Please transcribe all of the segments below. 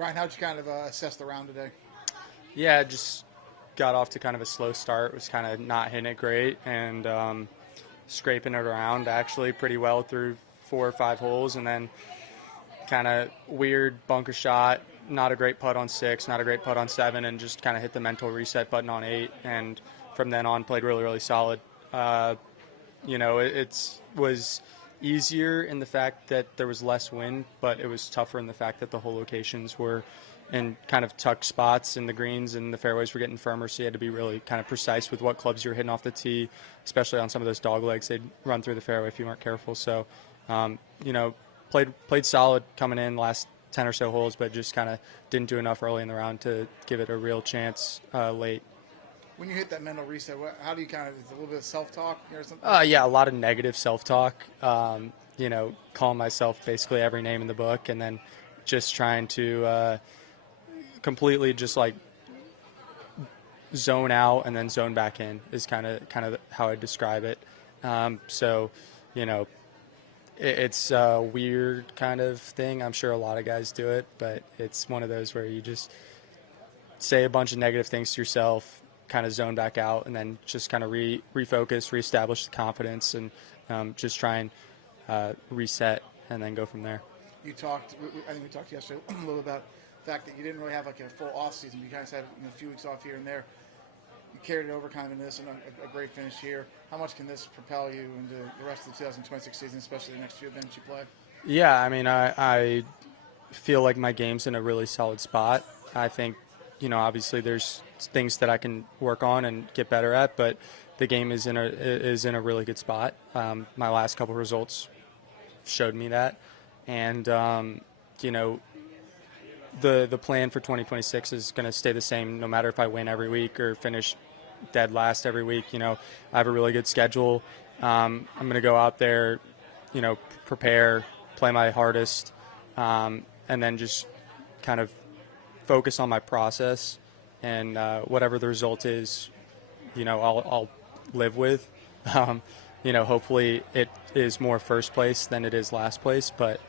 Ryan, how'd you kind of assess the round today? Yeah, just got off to kind of a slow start. Was kind of not hitting it great and scraping it around actually pretty well through 4 or 5 holes, and then kind of weird bunker shot. Not a great putt on 6, not a great putt on 7, and just kind of hit the mental reset button on 8. And from then on, played really, really solid. It was easier in the fact that there was less wind, but it was tougher in the fact that the hole locations were in kind of tucked spots in the greens, and the fairways were getting firmer, so you had to be really kind of precise with what clubs you were hitting off the tee, especially on some of those dog legs. They'd run through the fairway if you weren't careful. So, played solid coming in last 10 or so holes, but just kind of didn't do enough early in the round to give it a real chance late. When you hit that mental reset, how do you kind of, is it a little bit of self-talk or something? Yeah, a lot of negative self-talk. Calling myself basically every name in the book, and then just trying to completely just like zone out and then zone back in is kind of how I describe it. It's a weird kind of thing. I'm sure a lot of guys do it, but it's one of those where you just say a bunch of negative things to yourself, kind of zone back out, and then just kind of refocus, reestablish the confidence, and just try and reset and then go from there. I think we talked yesterday a little about the fact that you didn't really have like a full off season. You guys had a few weeks off here and there. You carried it over kind of in this and a great finish here. How much can this propel you into the rest of the 2026 season, especially the next few events you play? Yeah, I mean, I feel like my game's in a really solid spot. I think, obviously there's things that I can work on and get better at, but the game is in a really good spot. My last couple results showed me that, and the plan for 2026 is going to stay the same no matter if I win every week or finish dead last every week. I have a really good schedule. I'm going to go out there, prepare, play my hardest, and then just kind of focus on my process, and whatever the result is, I'll live with. Hopefully it is more first place than it is last place, but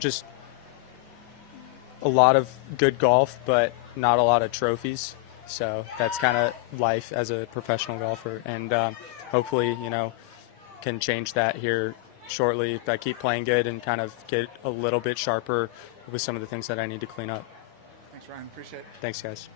just a lot of good golf, but not a lot of trophies. So that's kind of life as a professional golfer, and hopefully, can change that here shortly if I keep playing good and kind of get a little bit sharper with some of the things that I need to clean up. Thanks, Ryan. Appreciate it. Thanks, guys.